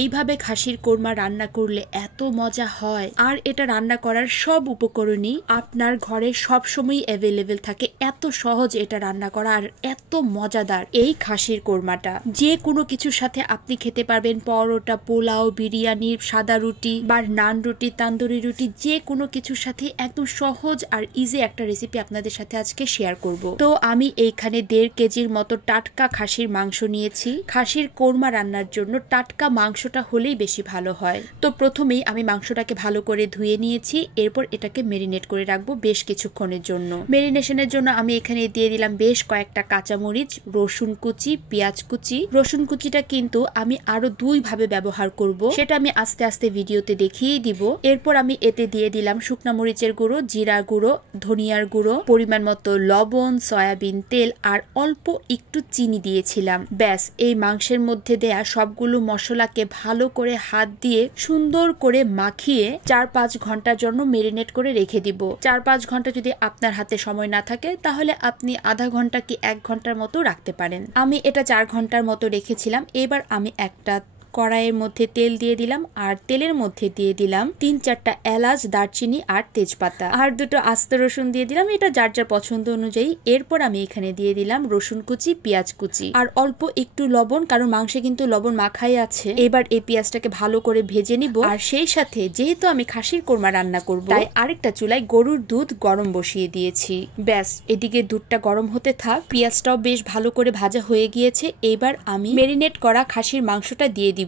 এইভাবে খাসির কোরমা রান্না করলে এত মজা হয়, আর এটা রান্না করার সব উপকরণই আপনার ঘরে সবসময় অ্যাভেলেবেল থাকে। এত সহজ এটা রান্না করা আর এত মজাদার এই খাসির কোরমাটা। যে কোনো কিছুর সাথে আপনি খেতে পারবেন, পরোটা, পোলাও, বিরিয়ানি, সাদা রুটি বা নান রুটি, তান্দুরি রুটি, যে কোনো কিছুর সাথে একদম সহজ আর ইজি একটা রেসিপি আপনাদের সাথে আজকে শেয়ার করব। তো আমি এইখানে 1.5 কেজির মতো টাটকা খাসির মাংস নিয়েছি। খাসির কোরমা রান্নার জন্য টাটকা মাংসটা হলেই বেশি ভালো হয়। তো প্রথমেই আমি মাংসটাকে ভালো করে ধুয়ে নিয়েছি, এরপর এটাকে মেরিনেট করে রাখবো বেশ কিছুক্ষণের জন্য। মেরিনেশনের জন্য আমি এখানে দিয়ে দিলাম বেশ কয়েকটা কাঁচামরিচ, রসুন কুচি, পেঁয়াজ কুচি। রসুন কুচিটা কিন্তু আমি আরো 2 ভাবে ব্যবহার করব, সেটা আমি আস্তে আস্তে ভিডিওতে দেখিয়ে দিব। এরপর আমি এতে দিয়ে দিলাম শুকনা মরিচের গুঁড়ো, জিরা গুঁড়ো, ধনিয়ার গুঁড়ো, পরিমাণ মতো লবণ, সয়াবিন তেল আর অল্প একটু চিনি দিয়েছিলাম। ব্যাস, এই মাংসের মধ্যে দেয়া সবগুলো মশলাকে ভালো করে হাত দিয়ে সুন্দর করে মাখিয়ে 4-5 ঘন্টার জন্য মেরিনেট করে রেখে দিব। 4-5 ঘন্টা যদি আপনার হাতে সময় না থাকে তাহলে আপনি আধা ঘন্টা কি 1 ঘন্টার মতো রাখতে পারেন। আমি এটা 4 ঘন্টার মতো রেখেছিলাম। এবার আমি একটা কড়াইয়ের মধ্যে তেল দিয়ে দিলাম, আর তেলের মধ্যে দিয়ে দিলাম 3-4টা এলাচ, দারচিনি আর তেজপাতা, আর 2টো আস্ত রসুন দিয়ে দিলাম, এটা যার যার পছন্দ অনুযায়ী। এরপর আমি এখানে দিয়ে দিলাম রসুন কুচি, পেঁয়াজ কুচি আর অল্প একটু লবণ, কারণ মাংসে কিন্তু লবণ মাখাই আছে। এবার এই পেঁয়াজটাকে ভালো করে ভেজে নিব। আর সেই সাথে যেহেতু আমি খাসির কোরমা রান্না করব, তাই আরেকটা চুলায় গরুর দুধ গরম বসিয়ে দিয়েছি। ব্যাস, এদিকে দুধটা গরম হতে থাক। পেঁয়াজটাও বেশ ভালো করে ভাজা হয়ে গিয়েছে। এবার আমি মেরিনেট করা খাসির মাংসটা দিয়ে দিব।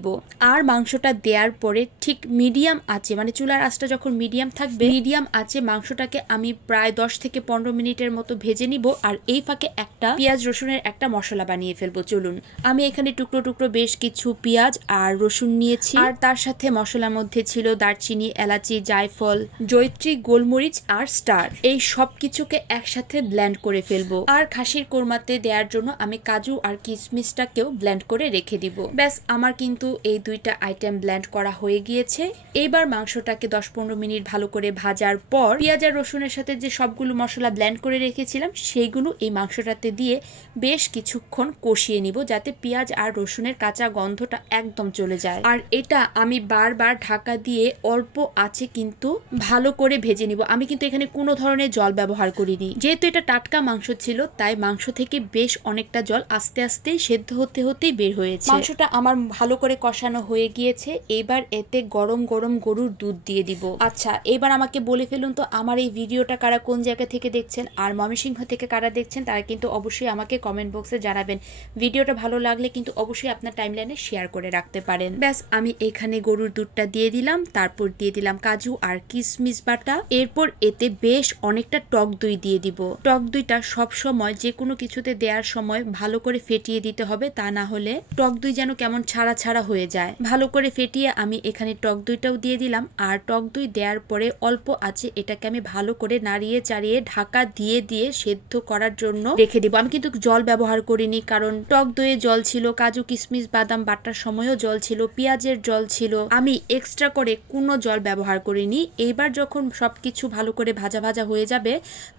আর মাংসটা দেওয়ার পরে ঠিক মিডিয়াম আঁচে, মানে চুলার আঁচটা যখন মিডিয়াম থাকবে, মিডিয়াম আঁচে মাংসটাকে আমি প্রায় 10 থেকে 15 মিনিটের মতো ভেজে নিব। আর এই ফাঁকে একটা পেঁয়াজ রসুনের একটা মশলা বানিয়ে ফেলবো। চলুন, আমি এখানে টুকরো টুকরো বেশ কিছু পেঁয়াজ আর রসুন নিয়েছি, আর তার সাথে মশলার মধ্যে ছিল দারচিনি, এলাচি, জায়ফল, জয়ত্রী, গোলমরিচ আর স্টার। এই সব কিছুকে একসাথে ব্লেন্ড করে ফেলবো। আর খাসির কোরমাতে দেওয়ার জন্য আমি কাজু আর কিশমিশটাকেও ব্লেন্ড করে রেখে দিব। ব্যাস, আমার কিন্তু এই 2টা আইটেম ব্লেন্ড করা হয়ে গিয়েছে। এবার মাংসটাকে 10-15 মিনিট ভালো করে ভাজার পর পেঁয়াজ আর রসুনের সাথে যে সবগুলো মশলা ব্লেন্ড করে রেখেছিলাম সেইগুলো এই মাংসটাতে দিয়ে বেশ কিছুক্ষণ কষিয়ে নিব, যাতে পেঁয়াজ আর রসুনের কাঁচা গন্ধটা একদম চলে যায়। আর এটা আমি বারবার ঢাকা দিয়ে অল্প আঁচে কিন্তু ভালো করে ভেজে নিব। আমি কিন্তু এখানে কোনো ধরনের জল ব্যবহার করিনি, যেহেতু এটা টাটকা মাংস ছিল, তাই মাংস থেকে বেশ অনেকটা জল আস্তে আস্তে সেদ্ধ হতে হতেই বের হয়েছে। মাংসটা আমার ভালো করে কষানো হয়ে গিয়েছে। এবার এতে গরম গরম গরুর দুধ দিয়ে দিব। আচ্ছা, এবার আমাকে বলে ফেলুন তো, আমার এই ভিডিওটা কারা কোন জায়গা থেকে দেখছেন আর ময়মনসিংহ থেকে কারা দেখছেন, তারা কিন্তু অবশ্যই আমাকে কমেন্ট বক্সে জানাবেন। ভিডিওটা ভালো লাগলে কিন্তু অবশ্যই আপনার টাইমলাইনে শেয়ার করে রাখতে পারেন। ব্যাস, আমি এখানে গরুর দুধটা দিয়ে দিলাম, তারপর দিয়ে দিলাম কাজু আর কিশমিশ বাটা। এরপর এতে বেশ অনেকটা টক দই দিয়ে দিব। টক দইটা সব সময় যে কোনো কিছুতে দেওয়ার সময় ভালো করে ফেটিয়ে দিতে হবে, তা না হলে টক দই যেন কেমন ছাড়া ছাড়া হয়ে যায়। ভালো করে ফেটিয়ে আমি এখানে টক দইটাও দিয়ে দিলাম। আর টক দই দেওয়ার পরে অল্প আছে এটাকে আমি ভালো করে নাড়িয়ে চাড়িয়ে ঢাকা দিয়ে দিয়ে সেদ্ধ করার জন্য রেখে দিব। আমি কিন্তু জল ব্যবহার করিনি, কারণ টক দইয়ে জল ছিল, কাজু কিশমিশ বাদাম বাটার সময়ও জল ছিল, পেঁয়াজের জল ছিল, আমি এক্সট্রা করে কোনো জল ব্যবহার করিনি। এইবার যখন সবকিছু ভালো করে ভাজা ভাজা হয়ে যাবে,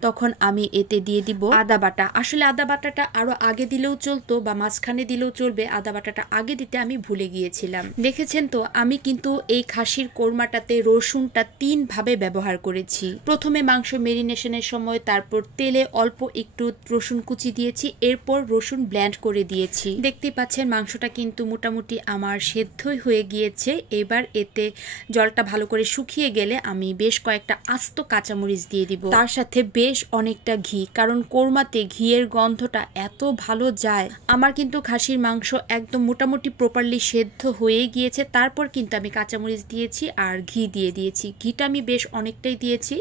তখন আমি এতে দিয়ে দিব আদা বাটা। আসলে আদা বাটাটা আরো আগে দিলেও চলতো বা মাঝখানে দিলেও চলবে, আদা বাটাটা আগে দিতে আমি ভুলে গিয়েছিলাম। দেখেছেন তো, আমি কিন্তু এই খাসির কোরমাটাতে রসুনটা 3 ভাবে ব্যবহার করেছি। প্রথমে মাংস মেরিনেশনের সময়, তারপর তেলে অল্প একটু রসুন কুচি দিয়েছি, এরপর রসুন ব্লেন্ড করে দিয়েছি। দেখতেই পাচ্ছেন মাংসটা কিন্তু মোটামুটি আমার সেদ্ধই হয়ে গিয়েছে। এবার এতে জলটা ভালো করে শুকিয়ে গেলে আমি বেশ কয়েকটা আস্ত কাঁচামরিচ দিয়ে দিব, তার সাথে বেশ অনেকটা ঘি, কারণ কোরমাতে ঘিয়ের গন্ধটা এত ভালো যায়। আমার কিন্তু খাসির মাংস একদম মোটামুটি প্রপারলি সেদ্ধ হয়ে গিয়েছে। তারপর কিন্তু আমি কাঁচামরিচ দিয়েছি আর ঘি দিয়ে দিয়েছি। ঘিটা আমি বেশ অনেকটাই দিয়েছি।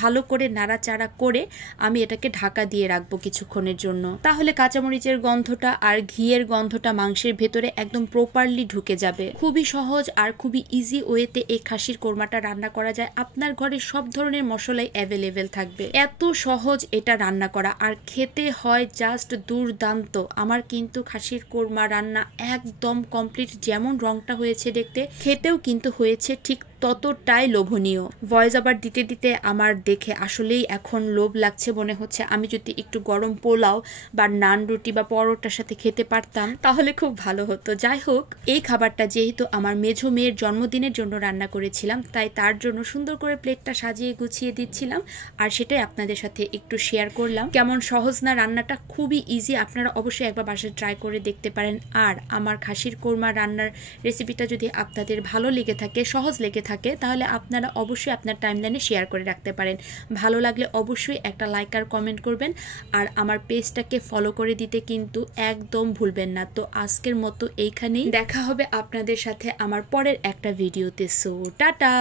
ভালো করে নাড়াচাড়া করে আমি এটাকে ঢাকা দিয়ে রাখবো কিছুক্ষণের জন্য, তাহলে কাঁচামরিচের গন্ধটা আর ঘিয়ের গন্ধটা মাংসের ভেতরে একদম প্রপারলি ঢুকে যাবে। খুবই সহজ আর খুবই ইজি ওয়েতে এই খাসির কোরমাটা রান্না করা যায়। আপনার ঘরে সব ধরনের মশলাই অ্যাভেলেবেল থাকবে। এত সহজ এটা রান্না করা, আর খেতে হয় জাস্ট দুর্দান্ত। আমার কিন্তু খাসির কোরমা রান্না একদম কমপ্লিট। যেমন রংটা হয়েছে দেখতে, খেতেও কিন্তু হয়েছে ঠিক ততটাই লোভনীয়। ভয়েস ওভার দিতে দিতে আমার দেখে আসলেই এখন লোভ লাগছে, মনে হচ্ছে আমি যদি একটু গরম পোলাও বা নান রুটি বা পরোটার সাথে খেতে পারতাম তাহলে খুব ভালো হতো। যাই হোক, এই খাবারটা যেহেতু আমার মেঝো মেয়ের জন্মদিনের জন্য রান্না করেছিলাম, তাই তার জন্য সুন্দর করে প্লেটটা সাজিয়ে গুছিয়ে দিচ্ছিলাম, আর সেটাই আপনাদের সাথে একটু শেয়ার করলাম। কেমন সহজ না রান্নাটা, খুবই ইজি, আপনারা অবশ্যই একবার বাসায় ট্রাই করে দেখতে পারেন। আর আমার খাসির কোরমা রান্নার রেসিপিটা যদি আপনাদের ভালো লেগে থাকে, সহজ লেগে থাকে, তাহলে আপনারা অবশ্যই আপনার টাইমলাইনে শেয়ার করে রাখতে পারেন। ভালো লাগলে অবশ্যই একটা লাইক আর কমেন্ট করবেন, আর আমার পেজটাকে ফলো করে দিতে কিন্তু একদম ভুলবেন না। তো আজকের মতো এইখানেই, দেখা হবে আপনাদের সাথে আমার পরের একটা ভিডিওতে। So tata.